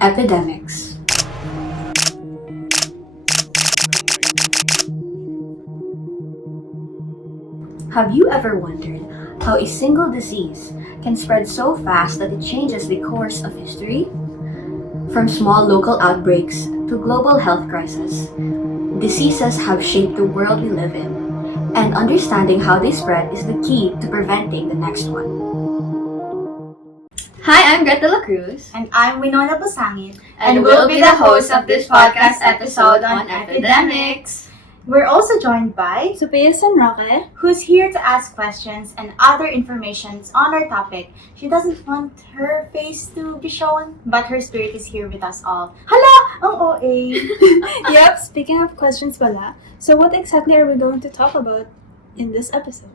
Epidemics. Have you ever wondered how a single disease can spread so fast that it changes the course of history? From small local outbreaks to global health crises, diseases have shaped the world we live in, and understanding how they spread is the key to preventing the next one. Hi, I'm Greta La Cruz. And I'm Winona Busangin. And we'll be the hosts of this podcast episode on epidemics. We're also joined by Sophia Sanroque, who's here to ask questions and other information on our topic. She doesn't want her face to be shown, but her spirit is here with us all. Hala! Ang OA! Yep, speaking of questions pala, so what exactly are we going to talk about in this episode?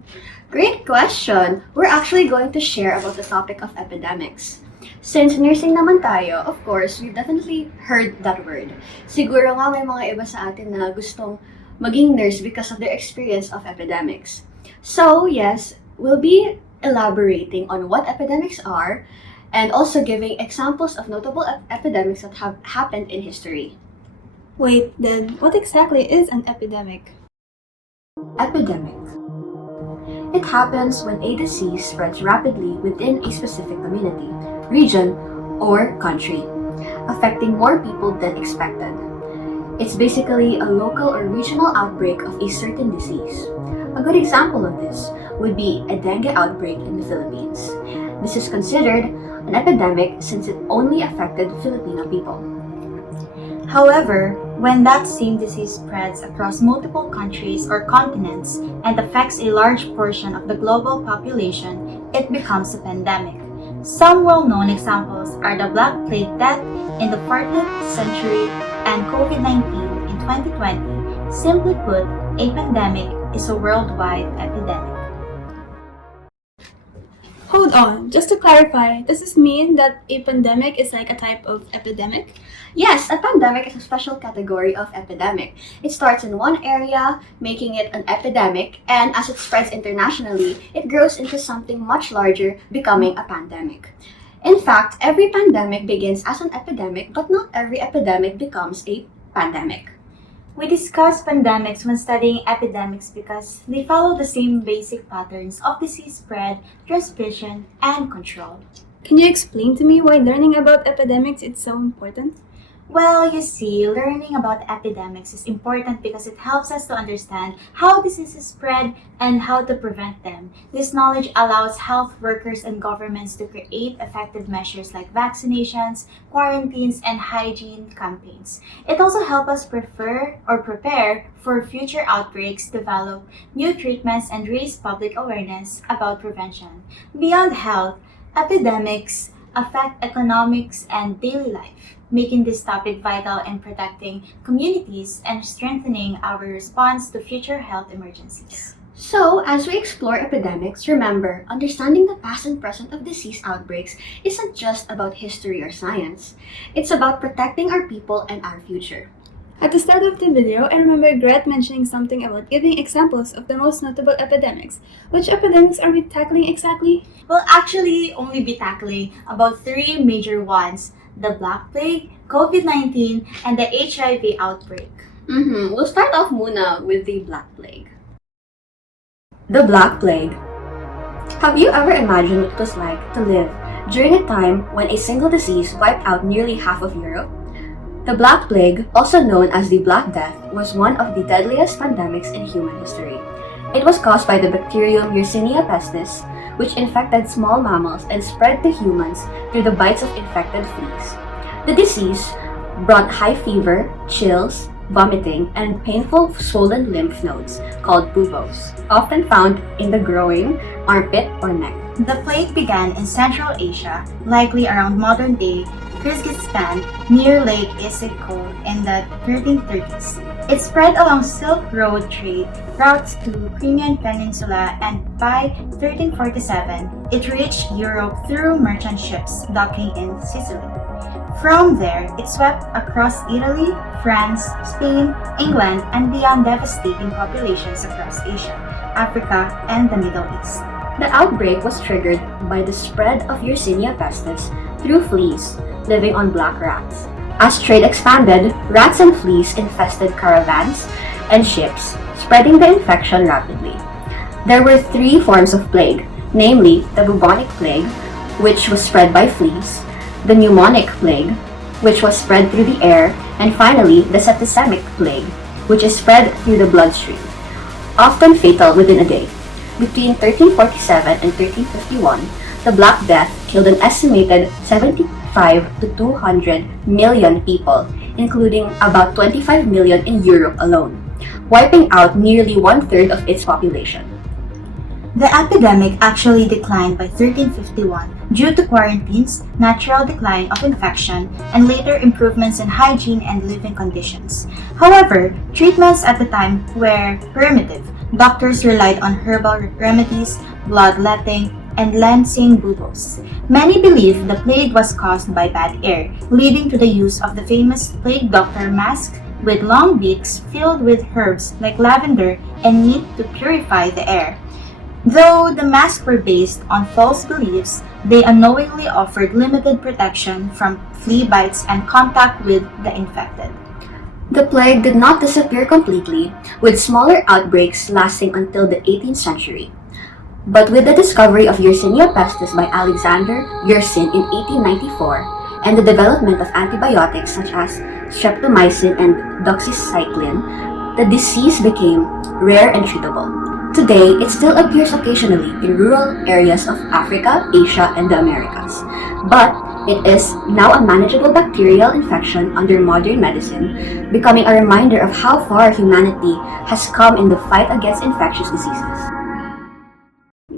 Great question! We're actually going to share about the topic of epidemics. Since nursing naman tayo, of course, we've definitely heard that word. Siguro nga may mga iba sa atin na gustong maging nurse because of their experience of epidemics. So, yes, we'll be elaborating on what epidemics are and also giving examples of notable epidemics that have happened in history. Wait, then, what exactly is an epidemic? Epidemic. It happens when a disease spreads rapidly within a specific community, region, or country, affecting more people than expected. It's basically a local or regional outbreak of a certain disease. A good example of this would be a dengue outbreak in the Philippines. This is considered an epidemic since it only affected Filipino people. However, when that same disease spreads across multiple countries or continents and affects a large portion of the global population, it becomes a pandemic. Some well-known examples are the Black Plague death in the 14th century and COVID-19 in 2020. Simply put, a pandemic is a worldwide epidemic. Hold on, just to clarify, does this mean that a pandemic is like a type of epidemic? Yes, a pandemic is a special category of epidemic. It starts in one area, making it an epidemic, and as it spreads internationally, it grows into something much larger, becoming a pandemic. In fact, every pandemic begins as an epidemic, but not every epidemic becomes a pandemic. We discuss pandemics when studying epidemics because they follow the same basic patterns of disease spread, transmission, and control. Can you explain to me why learning about epidemics is so important? Well, you see, learning about epidemics is important because it helps us to understand how diseases spread and how to prevent them. This knowledge allows health workers and governments to create effective measures like vaccinations, quarantines, and hygiene campaigns. It also helps us prepare for future outbreaks, develop new treatments, and raise public awareness about prevention. Beyond health, epidemics affect economics and daily life, making this topic vital in protecting communities and strengthening our response to future health emergencies. So, as we explore epidemics, remember, understanding the past and present of disease outbreaks isn't just about history or science. It's about protecting our people and our future. At the start of the video, I remember Gret mentioning something about giving examples of the most notable epidemics. Which epidemics are we tackling exactly? We'll actually only be tackling about three major ones: the Black Plague, COVID-19, and the HIV outbreak. We'll start off muna with the Black Plague. The Black Plague. Have you ever imagined what it was like to live during a time when a single disease wiped out nearly half of Europe? The Black Plague, also known as the Black Death, was one of the deadliest pandemics in human history. It was caused by the bacterium Yersinia pestis, which infected small mammals and spread to humans through the bites of infected fleas. The disease brought high fever, chills, vomiting, and painful swollen lymph nodes called buboes, often found in the groin, armpit, or neck. The plague began in Central Asia, likely around modern-day Kyrgyzstan near Lake Issyk-Kul in the 1330s. It spread along Silk Road trade routes to Crimean Peninsula, and by 1347, it reached Europe through merchant ships docking in Sicily. From there, it swept across Italy, France, Spain, England, and beyond, devastating populations across Asia, Africa, and the Middle East. The outbreak was triggered by the spread of Yersinia pestis through fleas, living on black rats. As trade expanded, rats and fleas infested caravans and ships, spreading the infection rapidly. There were three forms of plague, namely the bubonic plague, which was spread by fleas, the pneumonic plague, which was spread through the air, and finally the septicemic plague, which is spread through the bloodstream, often fatal within a day. Between 1347 and 1351, the Black Death killed an estimated 75 to 200 million people, including about 25 million in Europe alone, wiping out nearly one-third of its population. The epidemic actually declined by 1351 due to quarantines, natural decline of infection, and later improvements in hygiene and living conditions. However, treatments at the time were primitive. Doctors relied on herbal remedies, bloodletting, and lancing bugles. Many believe the plague was caused by bad air, leading to the use of the famous plague doctor mask with long beaks filled with herbs like lavender and meat to purify the air. Though the masks were based on false beliefs, they unknowingly offered limited protection from flea bites and contact with the infected. The plague did not disappear completely, with smaller outbreaks lasting until the 18th century. But with the discovery of Yersinia pestis by Alexander Yersin in 1894 and the development of antibiotics such as streptomycin and doxycycline, the disease became rare and treatable. Today, it still appears occasionally in rural areas of Africa, Asia, and the Americas. But it is now a manageable bacterial infection under modern medicine, becoming a reminder of how far humanity has come in the fight against infectious diseases.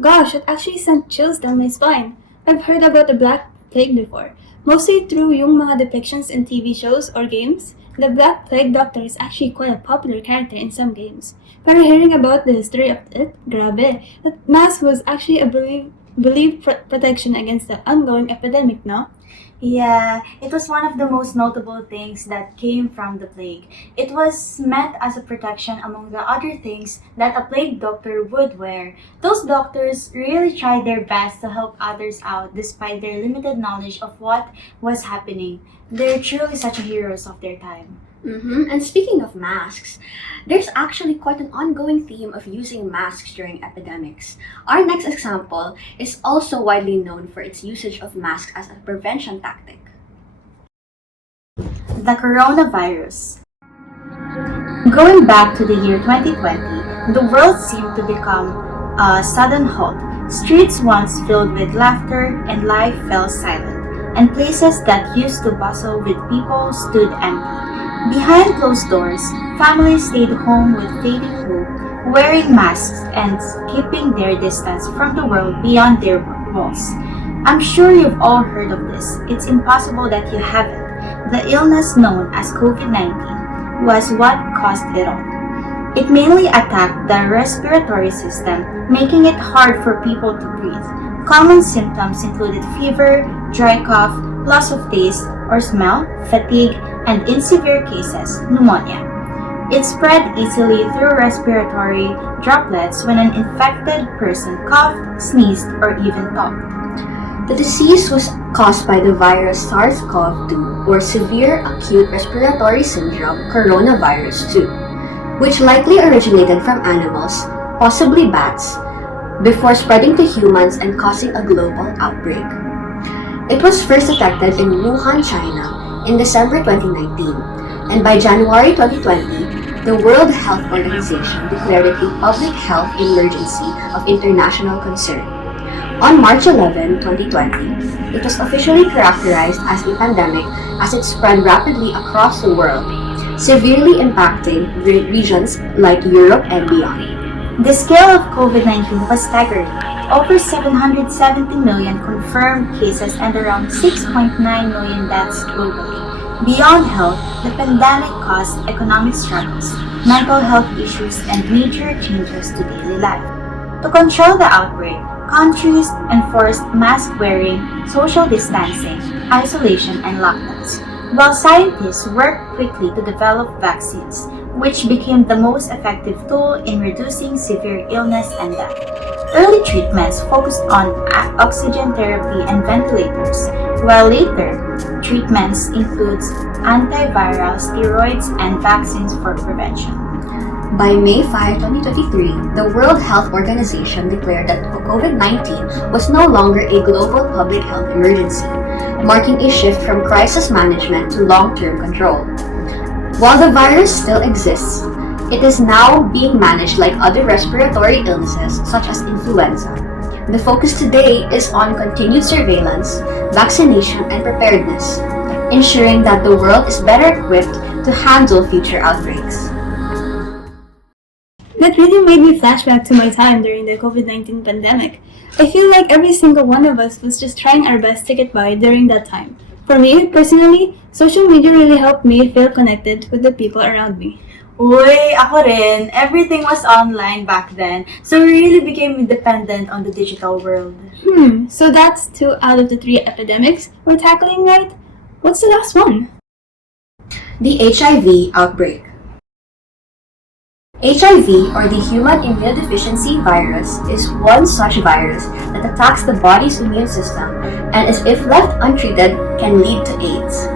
Gosh, it actually sent chills down my spine. I've heard about the Black Plague before, mostly through yung mga depictions in TV shows or games. The Black Plague Doctor is actually quite a popular character in some games. Pero hearing about the history of it, grabe, that mask was actually a believed protection against the ongoing epidemic, no? Yeah, it was one of the most notable things that came from the plague. It was meant as a protection among the other things that a plague doctor would wear. Those doctors really tried their best to help others out despite their limited knowledge of what was happening. They're truly such heroes of their time. And speaking of masks, there's actually quite an ongoing theme of using masks during epidemics. Our next example is also widely known for its usage of masks as a prevention tactic. The coronavirus. Going back to the year 2020, the world seemed to become a sudden halt. Streets once filled with laughter and life fell silent, and places that used to bustle with people stood empty. Behind closed doors, families stayed home with fading hope, wearing masks and keeping their distance from the world beyond their walls. I'm sure you've all heard of this. It's impossible that you haven't. The illness known as COVID-19 was what caused it all. It mainly attacked the respiratory system, making it hard for people to breathe. Common symptoms included fever, dry cough, loss of taste or smell, fatigue, and in severe cases, pneumonia. It spread easily through respiratory droplets when an infected person coughed, sneezed, or even talked. The disease was caused by the virus SARS-CoV-2 or Severe Acute Respiratory Syndrome coronavirus 2, which likely originated from animals, possibly bats, before spreading to humans and causing a global outbreak. It was first detected in Wuhan, China in December 2019, and by January 2020, the World Health Organization declared it a public health emergency of international concern. On March 11, 2020, it was officially characterized as a pandemic as it spread rapidly across the world, severely impacting regions like Europe and beyond. The scale of COVID-19 was staggering. Over 770 million confirmed cases and around 6.9 million deaths globally. Beyond health, the pandemic caused economic struggles, mental health issues, and major changes to daily life. To control the outbreak, countries enforced mask wearing, social distancing, isolation, and lockdowns, while scientists worked quickly to develop vaccines, which became the most effective tool in reducing severe illness and death. Early treatments focused on oxygen therapy and ventilators, while later, Treatments includes antiviral, steroids, and vaccines for prevention. By May 5, 2023, the World Health Organization declared that COVID-19 was no longer a global public health emergency, marking a shift from crisis management to long-term control. While the virus still exists, it is now being managed like other respiratory illnesses such as influenza. The focus today is on continued surveillance, vaccination, and preparedness, ensuring that the world is better equipped to handle future outbreaks. That really made me flashback to my time during the COVID-19 pandemic. I feel like every single one of us was just trying our best to get by during that time. For me, personally, social media really helped me feel connected with the people around me. Uy, ako rin. Everything was online back then, so we really became dependent on the digital world. So that's 2 out of the 3 epidemics we're tackling, right? What's the last one? The HIV outbreak. HIV, or the human immunodeficiency virus, is one such virus that attacks the body's immune system and, if left untreated, can lead to AIDS.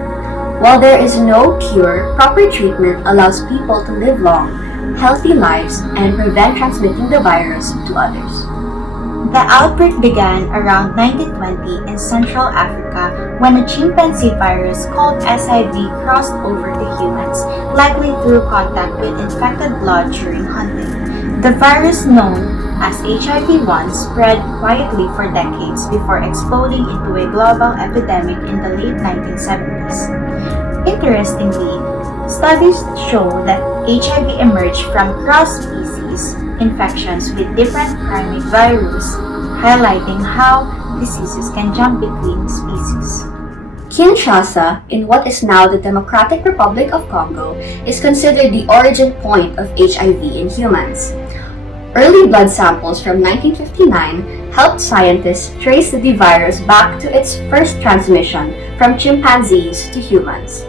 While there is no cure, proper treatment allows people to live long, healthy lives and prevent transmitting the virus to others. The outbreak began around 1920 in Central Africa when a chimpanzee virus called SIV crossed over to humans, likely through contact with infected blood during hunting. The virus, known as HIV-1, spread quietly for decades before exploding into a global epidemic in the late 1970s. Interestingly, studies show that HIV emerged from cross-species infections with different primate virus, highlighting how diseases can jump between species. Kinshasa, in what is now the Democratic Republic of Congo, is considered the origin point of HIV in humans. Early blood samples from 1959 helped scientists trace the virus back to its first transmission from chimpanzees to humans.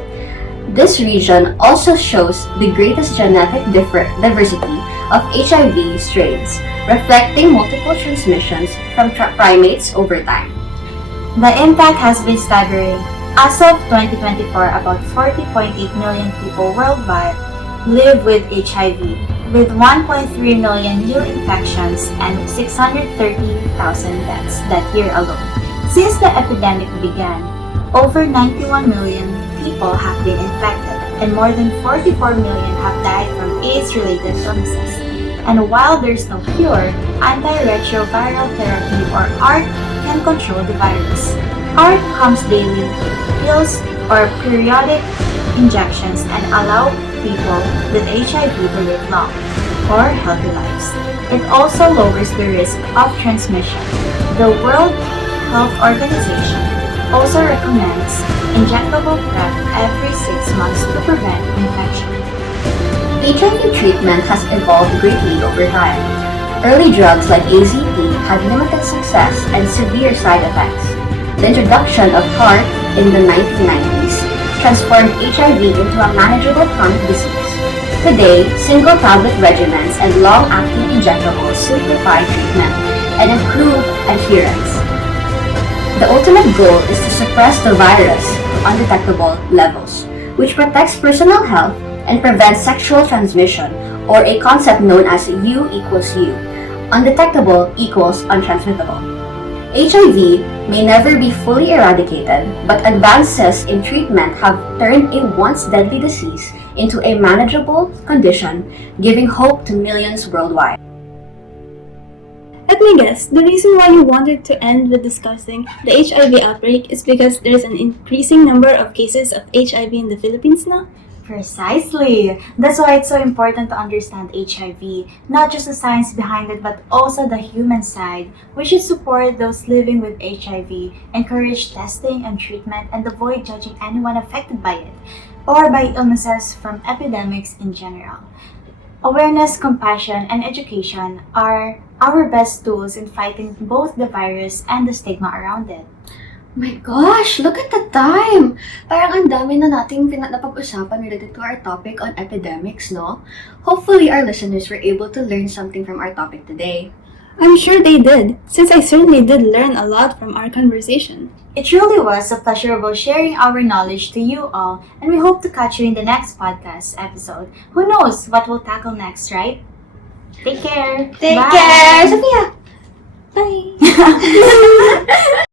This region also shows the greatest genetic diversity of HIV strains, reflecting multiple transmissions from primates over time. The impact has been staggering. As of 2024, about 40.8 million people worldwide live with HIV, with 1.3 million new infections and 630,000 deaths that year alone. Since the epidemic began, over 91 million people have been infected, and more than 44 million have died from AIDS-related illnesses. And while there's no cure, antiretroviral therapy or ART can control the virus. ART comes daily, pills or periodic injections, and allow people with HIV to live long or healthy lives. It also lowers the risk of transmission. The World Health Organization also recommends injectable PrEP every 6 months to prevent infection. HIV treatment has evolved greatly over time. Early drugs like AZT had limited success and severe side effects. The introduction of HAART in the 1990s transformed HIV into a manageable chronic disease. Today, single tablet regimens and long-acting injectables simplify treatment and improve adherence. The ultimate goal is to suppress the virus to undetectable levels, which protects personal health and prevents sexual transmission, or a concept known as U equals U. Undetectable equals untransmittable. HIV may never be fully eradicated, but advances in treatment have turned a once deadly disease into a manageable condition, giving hope to millions worldwide. Let me guess, the reason why you wanted to end with discussing the HIV outbreak is because there's an increasing number of cases of HIV in the Philippines now? Precisely. That's why it's so important to understand HIV, not just the science behind it, but also the human side. We should support those living with HIV, encourage testing and treatment, and avoid judging anyone affected by it, or by illnesses from epidemics in general. Awareness, compassion, and education are our best tools in fighting both the virus and the stigma around it. My gosh, look at the time! Parang ang dami na nating napag-usapan related to our topic on epidemics, no? Hopefully, our listeners were able to learn something from our topic today. I'm sure they did, since I certainly did learn a lot from our conversation. It truly was a pleasurable sharing our knowledge to you all, and we hope to catch you in the next podcast episode. Who knows what we'll tackle next, right? Take care. Take Bye. care, Sophia. Bye!